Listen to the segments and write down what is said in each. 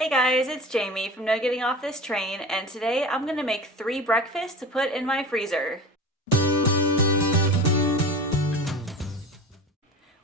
Hey guys, it's Jamie from No Getting Off This Train, and today I'm gonna make 3 breakfasts to put in my freezer.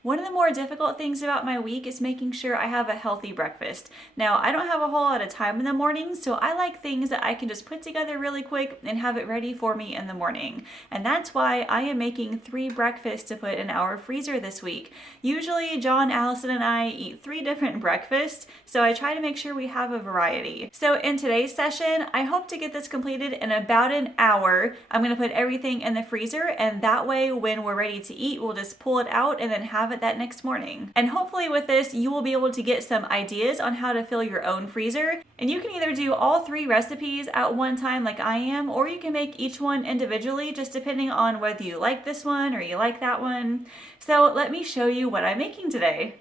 One of the more difficult things about my week is making sure I have a healthy breakfast. Now, I don't have a whole lot of time in the morning, so I like things that I can just put together really quick and have it ready for me in the morning. And that's why I am making 3 breakfasts to put in our freezer this week. Usually, John, Allison, and I eat 3 different breakfasts, so I try to make sure we have a variety. So in today's session, I hope to get this completed in about an hour. I'm gonna put everything in the freezer, and that way when we're ready to eat, we'll just pull it out and then have it that next morning. And hopefully with this, you will be able to get some ideas on how to fill your own freezer. And you can either do all 3 recipes at one time like I am, or you can make each one individually, just depending on whether you like this one or you like that one. So let me show you what I'm making today.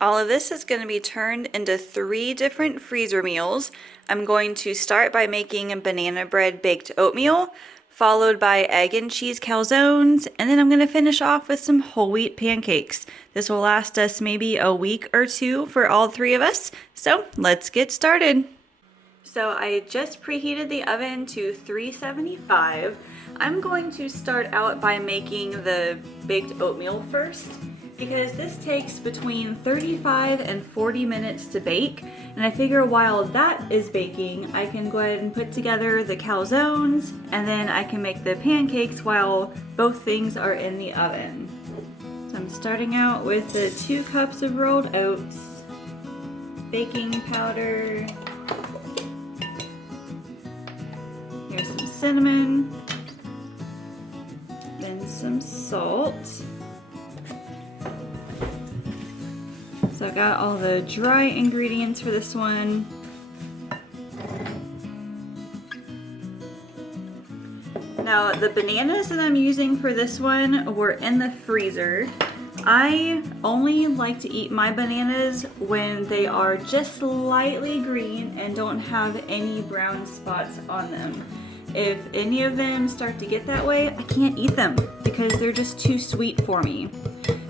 All of this is going to be turned into 3 different freezer meals. I'm going to start by making a banana bread baked oatmeal, followed by egg and cheese calzones, and then I'm going to finish off with some whole wheat pancakes. This will last us maybe a week or 2 for all 3 of us, so let's get started. So I just preheated the oven to 375. I'm going to start out by making the baked oatmeal first, because this takes between 35 and 40 minutes to bake, and I figure while that is baking, I can go ahead and put together the calzones, and then I can make the pancakes while both things are in the oven. So I'm starting out with the 2 cups of rolled oats, baking powder, here's some cinnamon, then some salt. So I got all the dry ingredients for this one. Now the bananas that I'm using for this one were in the freezer. I only like to eat my bananas when they are just slightly green and don't have any brown spots on them. If any of them start to get that way, I can't eat them because they're just too sweet for me.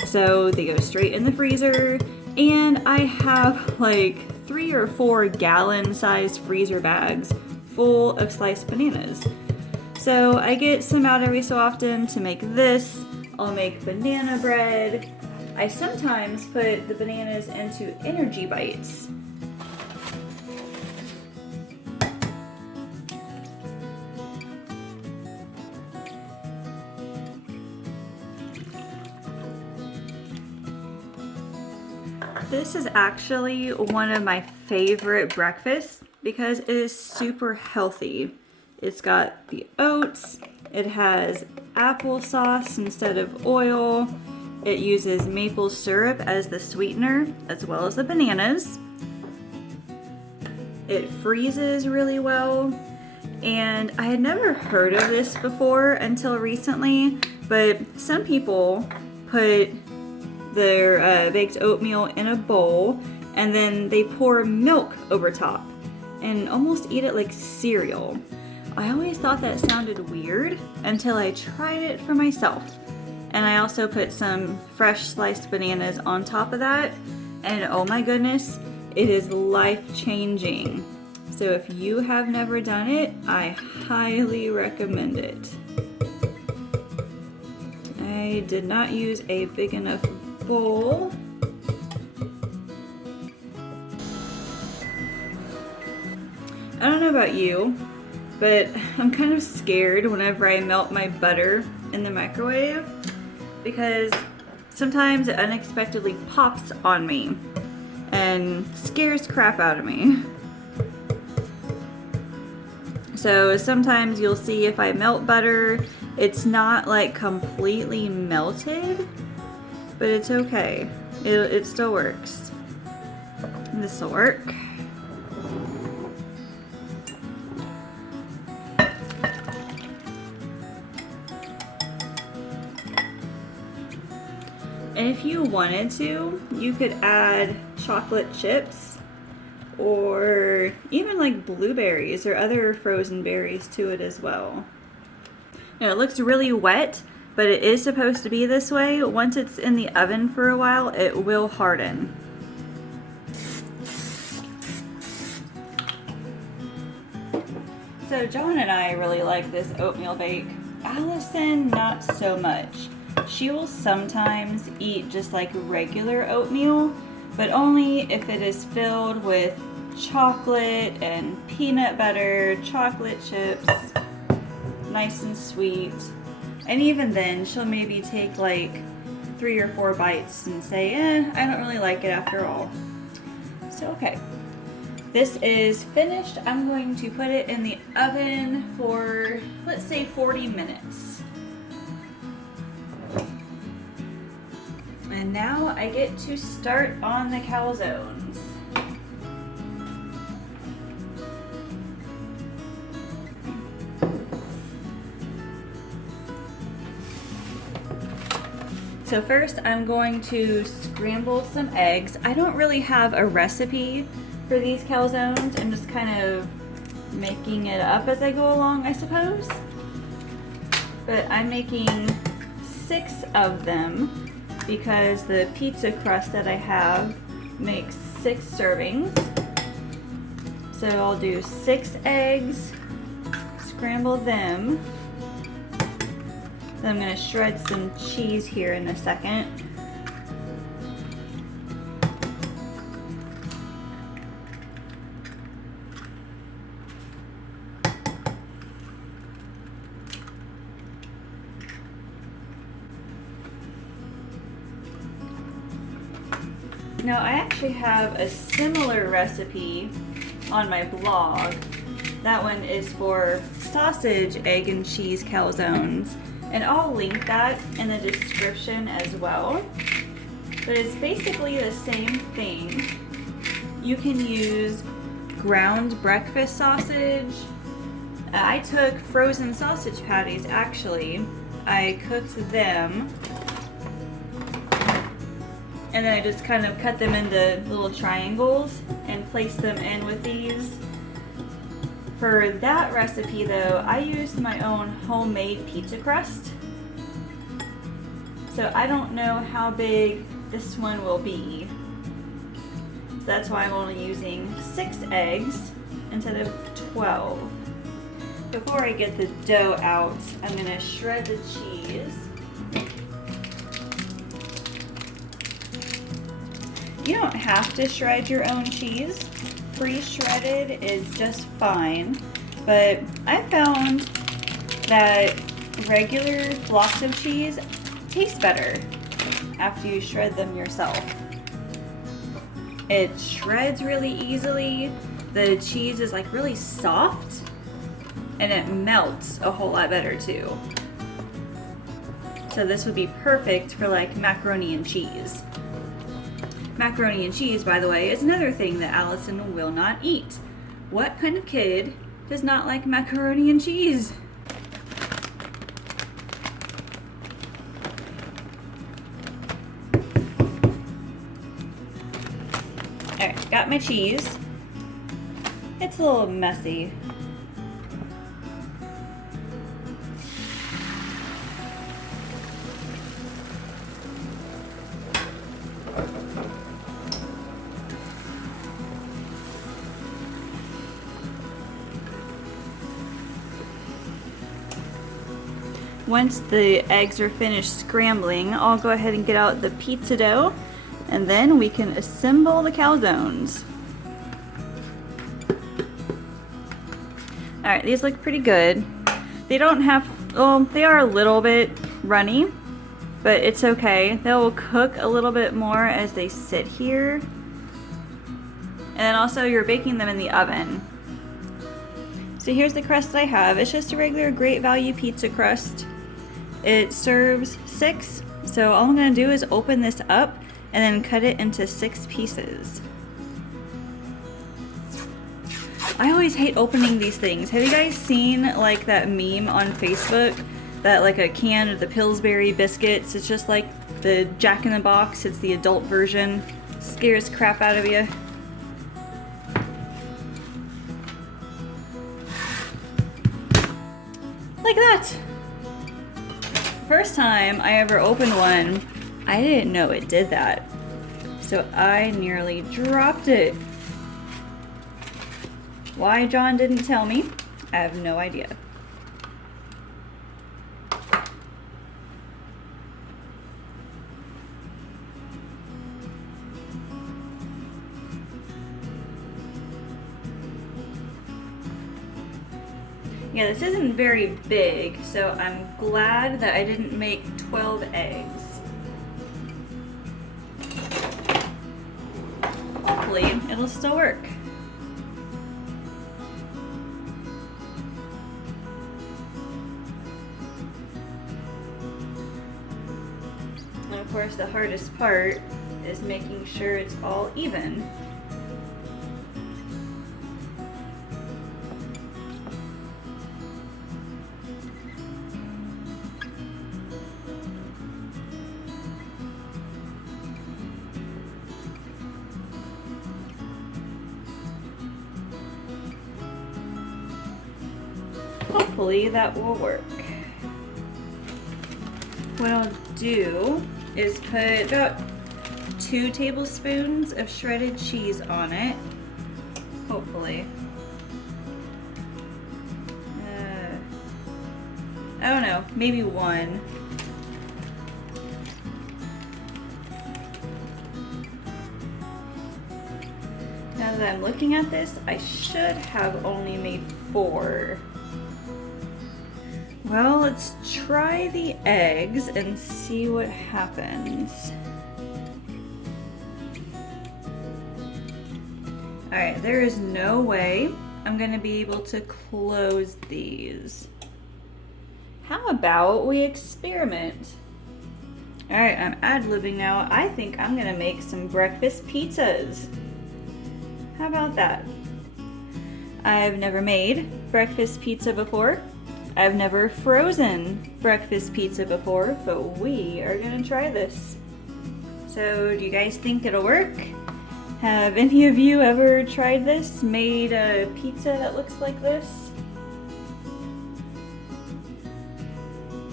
So they go straight in the freezer. And I have like 3 or 4 gallon-sized freezer bags full of sliced bananas. So I get some out every so often to make this. I'll make banana bread. I sometimes put the bananas into energy bites. This is actually one of my favorite breakfasts because it is super healthy. It's got the oats, it has applesauce instead of oil, it uses maple syrup as the sweetener as well as the bananas. It freezes really well, and I had never heard of this before until recently, but some people put their baked oatmeal in a bowl and then they pour milk over top and almost eat it like cereal. I always thought that sounded weird until I tried it for myself. And I also put some fresh sliced bananas on top of that, and oh my goodness, it is life-changing. So if you have never done it, I highly recommend it. I did not use a big enough bowl. I don't know about you, but I'm kind of scared whenever I melt my butter in the microwave because sometimes it unexpectedly pops on me and scares crap out of me. So sometimes you'll see if I melt butter, it's not like completely melted, but it's okay. It still works. This will work. And if you wanted to, you could add chocolate chips or even like blueberries or other frozen berries to it as well. You know, it looks really wet, but it is supposed to be this way. Once it's in the oven for a while, it will harden. So John and I really like this oatmeal bake. Allison, not so much. She will sometimes eat just like regular oatmeal, but only if it is filled with chocolate and peanut butter, chocolate chips, nice and sweet. And even then, she'll maybe take like 3 or 4 bites and say, I don't really like it after all. So, okay. This is finished. I'm going to put it in the oven for, let's say, 40 minutes. And now I get to start on the calzones. So first I'm going to scramble some eggs. I don't really have a recipe for these calzones. I'm just kind of making it up as I go along, I suppose. But I'm making 6 of them because the pizza crust that I have makes 6 servings. So I'll do 6 eggs, scramble them. Then I'm going to shred some cheese here in a second. Now I actually have a similar recipe on my blog. That one is for sausage, egg, and cheese calzones. And I'll link that in the description as well. But it's basically the same thing. You can use ground breakfast sausage. I took frozen sausage patties actually. I cooked them. And then I just kind of cut them into little triangles and place them in with these. For that recipe though, I used my own homemade pizza crust. So I don't know how big this one will be. So that's why I'm only using 6 eggs instead of 12. Before I get the dough out, I'm gonna shred the cheese. You don't have to shred your own cheese. Pre-shredded is just fine, but I found that regular blocks of cheese taste better after you shred them yourself. It shreds really easily. The cheese is like really soft and it melts a whole lot better too. So this would be perfect for like macaroni and cheese. Macaroni and cheese, by the way, is another thing that Allison will not eat. What kind of kid does not like macaroni and cheese? Alright, got my cheese. It's a little messy. Once the eggs are finished scrambling, I'll go ahead and get out the pizza dough, and then we can assemble the calzones. Alright, these look pretty good. They don't have, well, they are a little bit runny, but it's okay. They'll cook a little bit more as they sit here. And then also you're baking them in the oven. So here's the crust that I have. It's just a regular Great Value pizza crust. It serves 6, so all I'm going to do is open this up and then cut it into 6 pieces. I always hate opening these things. Have you guys seen like that meme on Facebook that like a can of the Pillsbury biscuits, it's just like the Jack in the Box, it's the adult version, scares crap out of you. Like that. First time I ever opened one, I didn't know it did that. So I nearly dropped it. Why John didn't tell me, I have no idea. Yeah, this isn't very big, so I'm glad that I didn't make 12 eggs. Hopefully, it'll still work. And of course, the hardest part is making sure it's all even. Hopefully that will work. What I'll do is put about 2 tablespoons of shredded cheese on it. Hopefully. I don't know, maybe 1. Now that I'm looking at this, I should have only made 4. Well, let's try the eggs and see what happens. Alright, there is no way I'm gonna be able to close these. How about we experiment? Alright, I'm ad-libbing now. I think I'm gonna make some breakfast pizzas. How about that? I've never made breakfast pizza before. I've never frozen breakfast pizza before, but we are gonna try this. So, do you guys think it'll work? Have any of you ever tried this? Made a pizza that looks like this?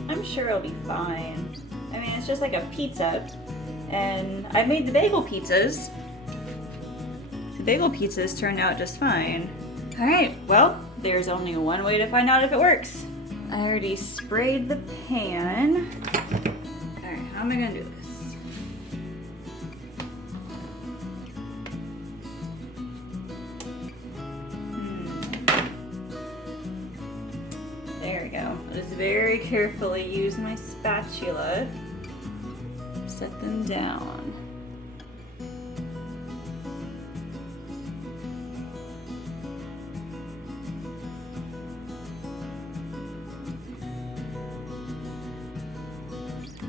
I'm sure it'll be fine. I mean, it's just like a pizza, and I've made the bagel pizzas. The bagel pizzas turned out just fine. Alright, well, there's only one way to find out if it works. I already sprayed the pan. Alright, how am I gonna do this? There we go. Just very carefully use my spatula. Set them down.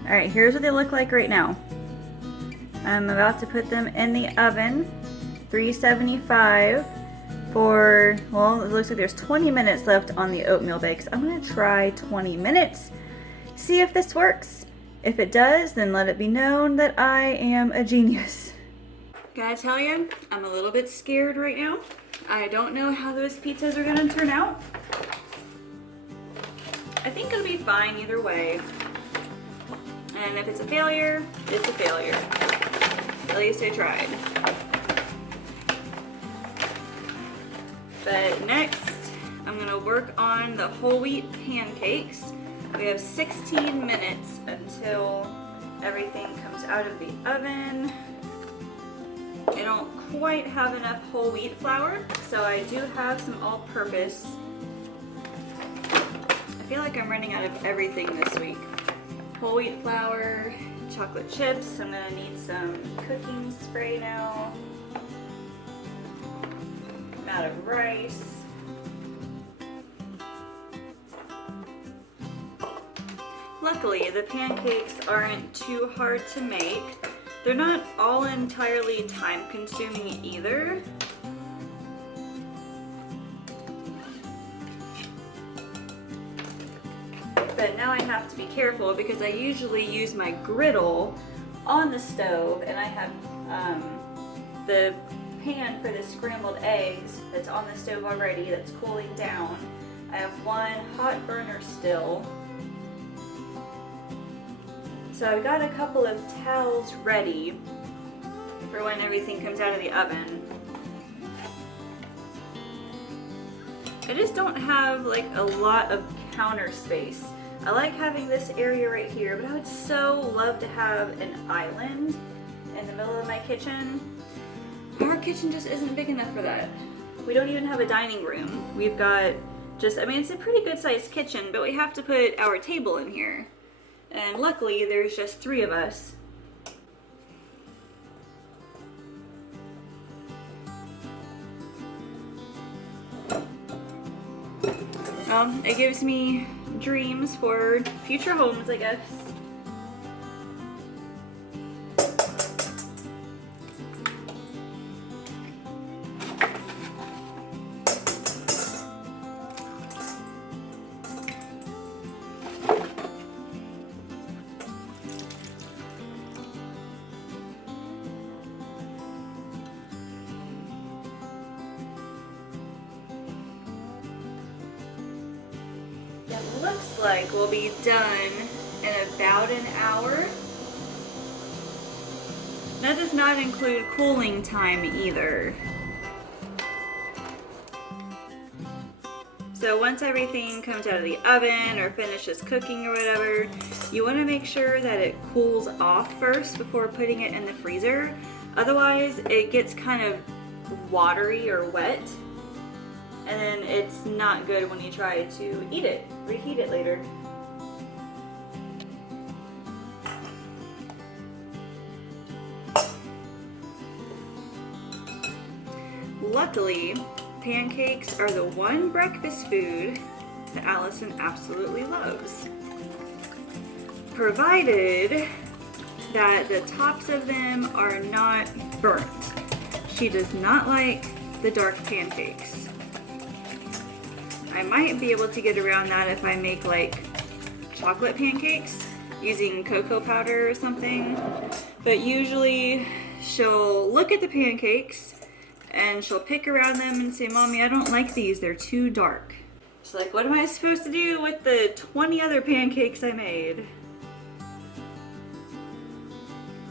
Alright, here's what they look like right now. I'm about to put them in the oven, 375 for, well, it looks like there's 20 minutes left on the oatmeal bake. So I'm going to try 20 minutes, see if this works. If it does, then let it be known that I am a genius. Gotta tell you, I'm a little bit scared right now. I don't know how those pizzas are going to turn out. I think it'll be fine either way. And if it's a failure, it's a failure. At least I tried. But next, I'm gonna work on the whole wheat pancakes. We have 16 minutes until everything comes out of the oven. I don't quite have enough whole wheat flour, so I do have some all-purpose. I feel like I'm running out of everything this week. Whole wheat flour, chocolate chips. I'm gonna need some cooking spray now. I'm out of rice. Luckily, the pancakes aren't too hard to make. They're not all entirely time-consuming either. But now I have to be careful because I usually use my griddle on the stove, and I have the pan for the scrambled eggs that's on the stove already that's cooling down. I have one hot burner still. So I've got a couple of towels ready for when everything comes out of the oven. I just don't have like a lot of counter space. I like having this area right here, but I would so love to have an island in the middle of my kitchen. Our kitchen just isn't big enough for that. We don't even have a dining room. We've got just, I mean, it's a pretty good sized kitchen, but we have to put our table in here. And luckily there's just 3 of us. It gives me dreams for future homes, I guess. It looks like we'll be done in about an hour. That does not include cooling time either. So once everything comes out of the oven or finishes cooking or whatever, you want to make sure that it cools off first before putting it in the freezer. Otherwise, it gets kind of watery or wet, and then it's not good when you try to eat it, reheat it later. Luckily, pancakes are the one breakfast food that Allison absolutely loves, provided that the tops of them are not burnt. She does not like the dark pancakes. I might be able to get around that if I make like chocolate pancakes using cocoa powder or something, but usually she'll look at the pancakes and she'll pick around them and say, "Mommy, I don't like these, they're too dark." She's like, "What am I supposed to do with the 20 other pancakes I made?"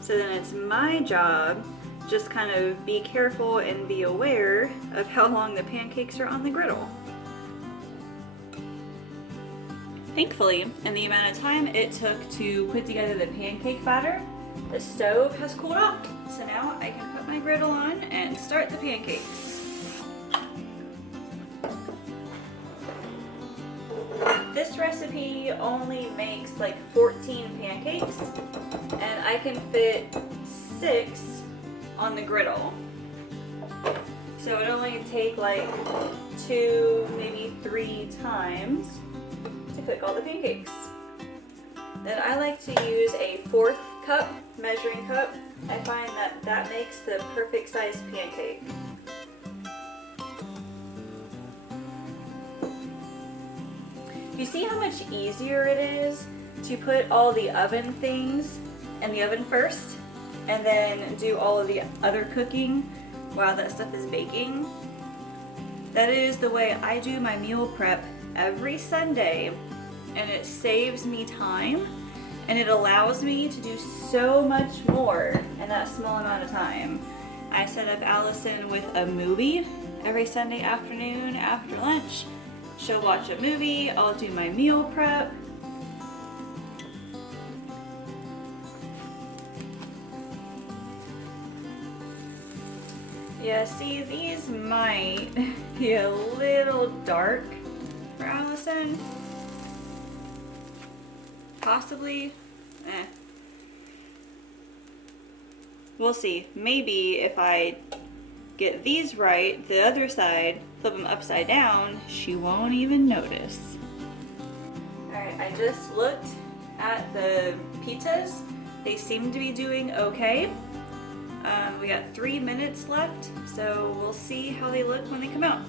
So then it's my job just kind of be careful and be aware of how long the pancakes are on the griddle. Thankfully, in the amount of time it took to put together the pancake batter, the stove has cooled off. So now I can put my griddle on and start the pancakes. This recipe only makes like 14 pancakes, and I can fit 6 on the griddle. So it only take like 2, maybe 3 times to cook all the pancakes. Then I like to use a 1/4 cup measuring cup. I find that that makes the perfect size pancake. You see how much easier it is to put all the oven things in the oven first and then do all of the other cooking while that stuff is baking? That is the way I do my meal prep every Sunday, and it saves me time and it allows me to do so much more in that small amount of time. I set up Allison with a movie every Sunday afternoon after lunch. She'll watch a movie, I'll do my meal prep. Yeah, see, these might be a little dark for Allison. Possibly. We'll see. Maybe if I get these right, the other side, flip them upside down, she won't even notice. Alright, I just looked at the pizzas. They seem to be doing okay. We got 3 minutes left, so we'll see how they look when they come out.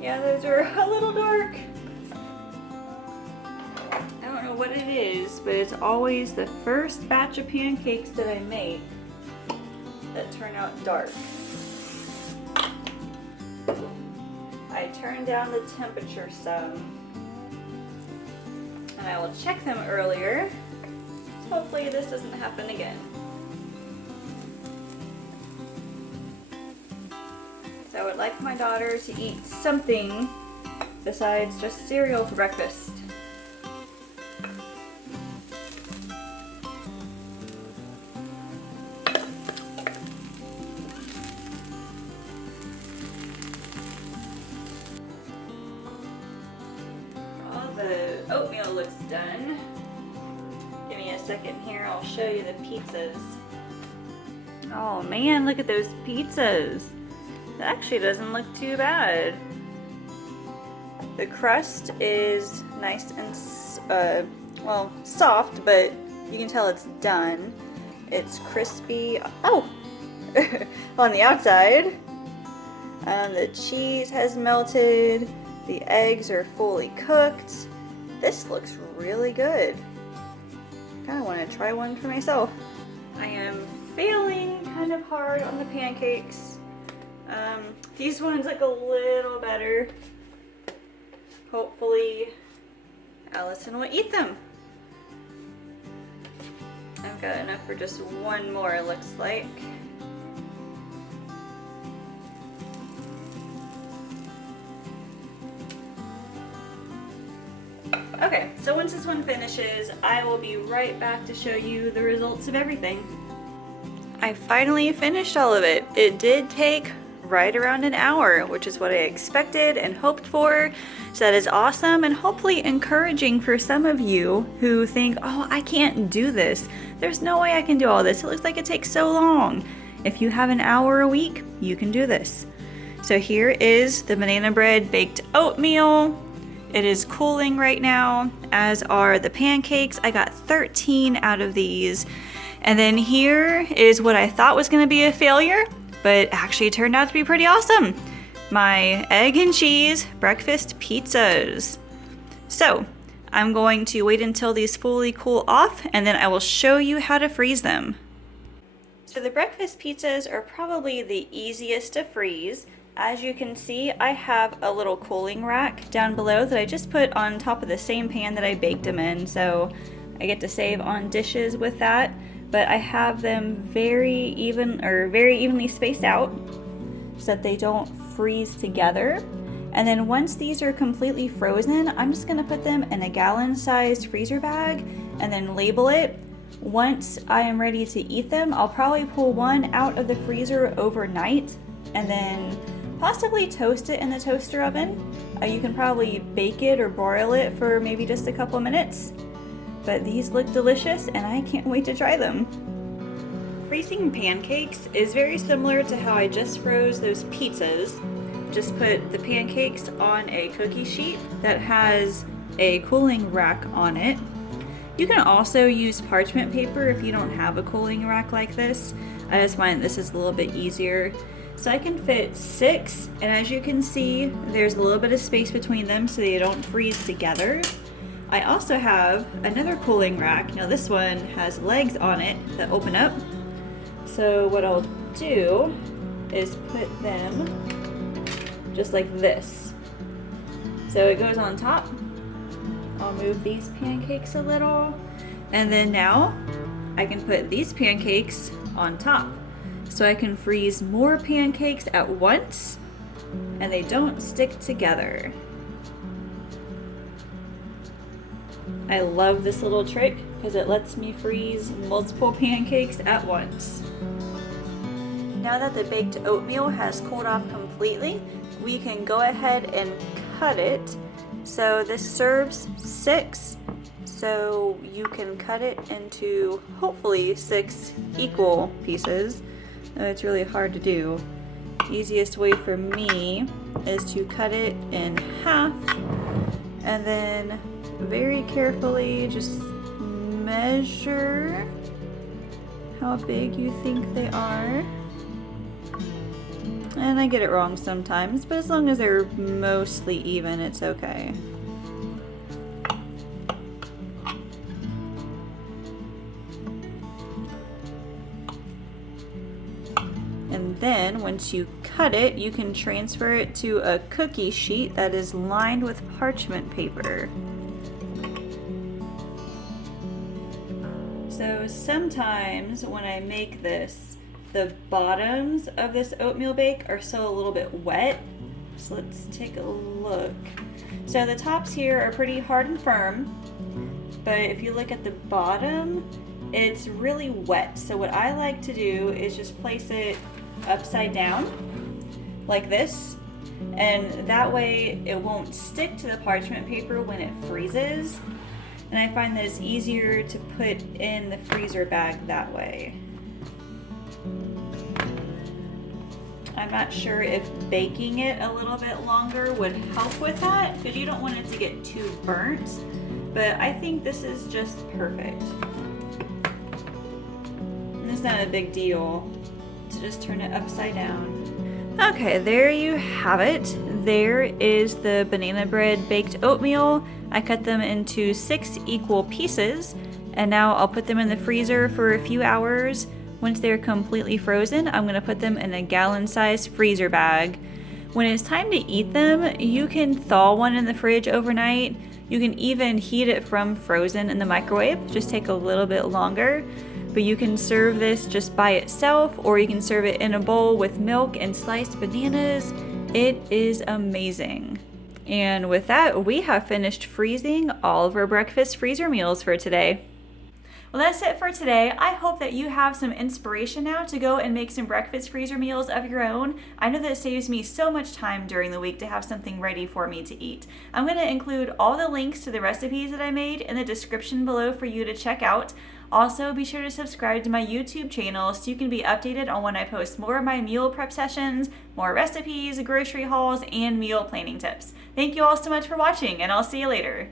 Yeah, those are a little dark. I don't know what it is, but it's always the first batch of pancakes that I make that turn out dark. I turned down the temperature some, and I will check them earlier. So hopefully this doesn't happen again. So I would like my daughter to eat something besides just cereal for breakfast. All the oatmeal looks done. Give me a second here, I'll show you the pizzas. Oh man, look at those pizzas. That actually doesn't look too bad. The crust is nice and, well, soft, but you can tell it's done. It's crispy, oh, on the outside. The cheese has melted. The eggs are fully cooked. This looks really good. Kinda wanna try one for myself. I am failing kind of hard on the pancakes. These ones look a little better. Hopefully Allison will eat them. I've got enough for just one more, it looks like. Okay, so once this one finishes, I will be right back to show you the results of everything. I finally finished all of it. It did take right around an hour, which is what I expected and hoped for. So that is awesome and hopefully encouraging for some of you who think, oh, I can't do this. There's no way I can do all this. It looks like it takes so long. If you have an hour a week, you can do this. So here is the banana bread baked oatmeal. It is cooling right now, as are the pancakes. I got 13 out of these. And then here is what I thought was gonna be a failure, but actually turned out to be pretty awesome. My egg and cheese breakfast pizzas. So I'm going to wait until these fully cool off and then I will show you how to freeze them. So the breakfast pizzas are probably the easiest to freeze. As you can see, I have a little cooling rack down below that I just put on top of the same pan that I baked them in, so I get to save on dishes with that. But I have them very evenly spaced out so that they don't freeze together. And then once these are completely frozen, I'm just gonna put them in a gallon-sized freezer bag and then label it. Once I am ready to eat them, I'll probably pull one out of the freezer overnight and then possibly toast it in the toaster oven. You can probably bake it or broil it for maybe just a couple minutes. But these look delicious and I can't wait to try them. Freezing pancakes is very similar to how I just froze those pizzas. Just put the pancakes on a cookie sheet that has a cooling rack on it. You can also use parchment paper if you don't have a cooling rack like this. I just find this is a little bit easier. So I can fit 6, and as you can see, there's a little bit of space between them so they don't freeze together. I also have another cooling rack. Now this one has legs on it that open up. So what I'll do is put them just like this. So it goes on top. I'll move these pancakes a little. And then now I can put these pancakes on top. So I can freeze more pancakes at once and they don't stick together. I love this little trick because it lets me freeze multiple pancakes at once. Now that the baked oatmeal has cooled off completely, we can go ahead and cut it. So this serves 6, so you can cut it into hopefully 6 equal pieces. It's really hard to do. The easiest way for me is to cut it in half and then very carefully just measure how big you think they are. And I get it wrong sometimes, but as long as they're mostly even, it's okay. And then once you cut it, you can transfer it to a cookie sheet that is lined with parchment paper. So sometimes when I make this, the bottoms of this oatmeal bake are still a little bit wet. So let's take a look. So the tops here are pretty hard and firm, but if you look at the bottom, it's really wet. So what I like to do is just place it upside down like this, and that way it won't stick to the parchment paper when it freezes. And I find that it's easier to put in the freezer bag that way. I'm not sure if baking it a little bit longer would help with that, because you don't want it to get too burnt, but I think this is just perfect. And it's not a big deal to just turn it upside down. Okay, there you have it. There is the banana bread baked oatmeal. I cut them into 6 equal pieces, and now I'll put them in the freezer for a few hours. Once they're completely frozen, I'm going to put them in a gallon-sized freezer bag. When it's time to eat them, you can thaw one in the fridge overnight. You can even heat it from frozen in the microwave, just take a little bit longer. But you can serve this just by itself, or you can serve it in a bowl with milk and sliced bananas. It is amazing. And with that, we have finished freezing all of our breakfast freezer meals for today. Well, that's it for today. I hope that you have some inspiration now to go and make some breakfast freezer meals of your own. I know that it saves me so much time during the week to have something ready for me to eat. I'm going to include all the links to the recipes that I made in the description below for you to check out. Also, be sure to subscribe to my YouTube channel so you can be updated on when I post more of my meal prep sessions, more recipes, grocery hauls, and meal planning tips. Thank you all so much for watching, and I'll see you later.